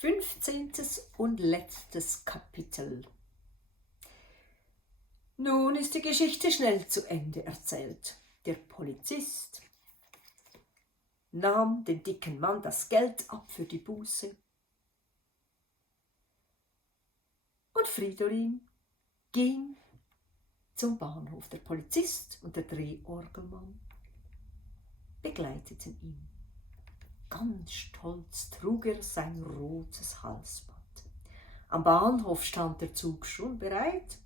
15. und letztes Kapitel. Nun ist die Geschichte schnell zu Ende erzählt. Der Polizist nahm dem dicken Mann das Geld ab für die Buße. Und Fridolin ging zum Bahnhof. Der Polizist und der Drehorgelmann begleiteten ihn. Ganz stolz trug er sein rotes Halsband. Am Bahnhof stand der Zug schon bereit.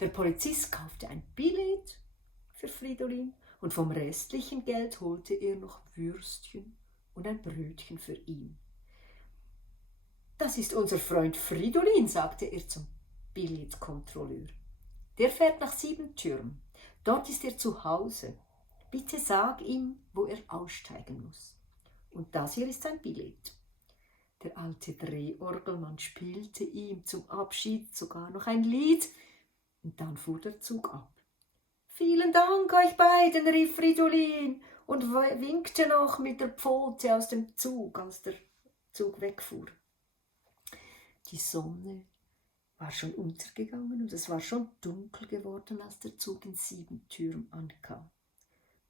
Der Polizist kaufte ein Billett für Fridolin und vom restlichen Geld holte er noch Würstchen und ein Brötchen für ihn. Das ist unser Freund Fridolin, sagte er zum Billetkontrolleur. Der fährt nach Siebentürm. Dort ist er zu Hause. Bitte sag ihm, wo er aussteigen muss. Und das hier ist sein Billett. Der alte Drehorgelmann spielte ihm zum Abschied sogar noch ein Lied und dann fuhr der Zug ab. Vielen Dank euch beiden, rief Fridolin und winkte noch mit der Pfote aus dem Zug, als der Zug wegfuhr. Die Sonne war schon untergegangen und es war schon dunkel geworden, als der Zug in Siebentürm ankam.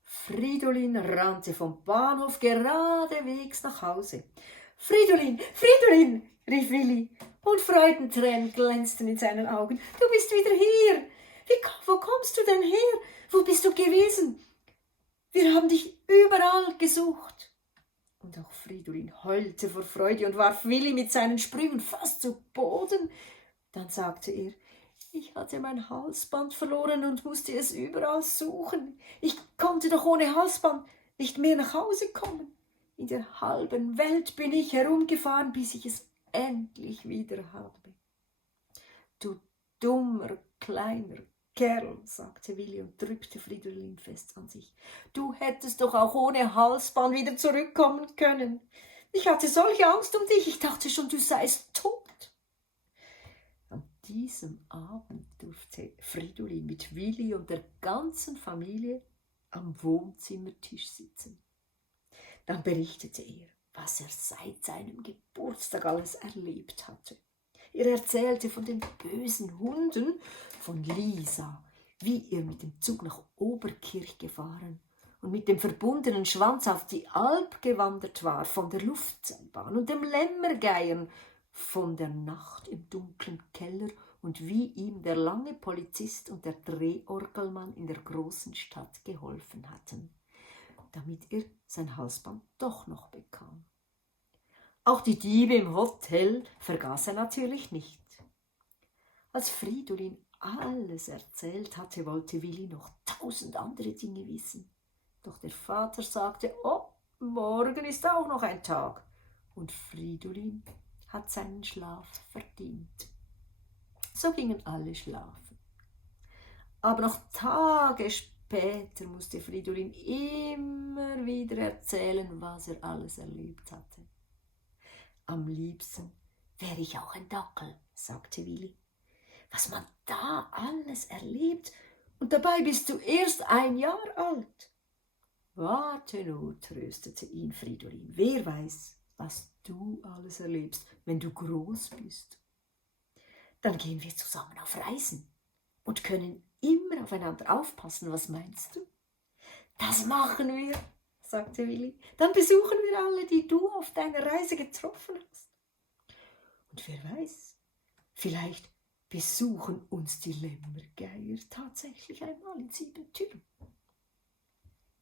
Fridolin rannte vom Bahnhof geradewegs nach Hause. Fridolin, Fridolin, rief Willi, und Freudentränen glänzten in seinen Augen. Du bist wieder hier. Wo kommst du denn her? Wo bist du gewesen? Wir haben dich überall gesucht. Und auch Fridolin heulte vor Freude und warf Willi mit seinen Sprüngen fast zu Boden. Dann sagte er, ich hatte mein Halsband verloren und musste es überall suchen. Ich konnte doch ohne Halsband nicht mehr nach Hause kommen. In der halben Welt bin ich herumgefahren, bis ich es endlich wieder habe. Du dummer, kleiner Kerl, sagte Willi und drückte Fridolin fest an sich. Du hättest doch auch ohne Halsband wieder zurückkommen können. Ich hatte solche Angst um dich, ich dachte schon, du seist tot. An diesem Abend durfte Fridolin mit Willi und der ganzen Familie am Wohnzimmertisch sitzen. Dann berichtete er, was er seit seinem Geburtstag alles erlebt hatte. Er erzählte von den bösen Hunden, von Lisa, wie er mit dem Zug nach Oberkirch gefahren und mit dem verbundenen Schwanz auf die Alp gewandert war, von der Luftseilbahn und dem Lämmergeiern, von der Nacht im dunklen Keller und wie ihm der lange Polizist und der Drehorgelmann in der großen Stadt geholfen hatten, damit er sein Halsband doch noch bekam. Auch die Diebe im Hotel vergaß er natürlich nicht. Als Fridolin alles erzählt hatte, wollte Willi noch 1000 andere Dinge wissen. Doch der Vater sagte, oh, morgen ist auch noch ein Tag. Und Fridolin hat seinen Schlaf verdient. So gingen alle schlafen. Aber noch Tage später musste Fridolin immer wieder erzählen, was er alles erlebt hatte. Am liebsten wäre ich auch ein Dackel, sagte Willi. Was man da alles erlebt und dabei bist du erst 1 Jahr alt. Warte nur, tröstete ihn Fridolin. Wer weiß, was du alles erlebst, wenn du groß bist. Dann gehen wir zusammen auf Reisen und können immer aufeinander aufpassen. Was meinst du? Das machen wir, sagte Willi. Dann besuchen wir alle, die du auf deiner Reise getroffen hast. Und wer weiß, vielleicht besuchen uns die Lämmergeier tatsächlich einmal in Siebentürm.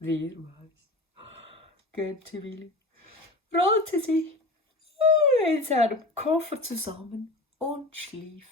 Wer weiß, gähnte Willi, rollte sich in seinem Koffer zusammen und schlief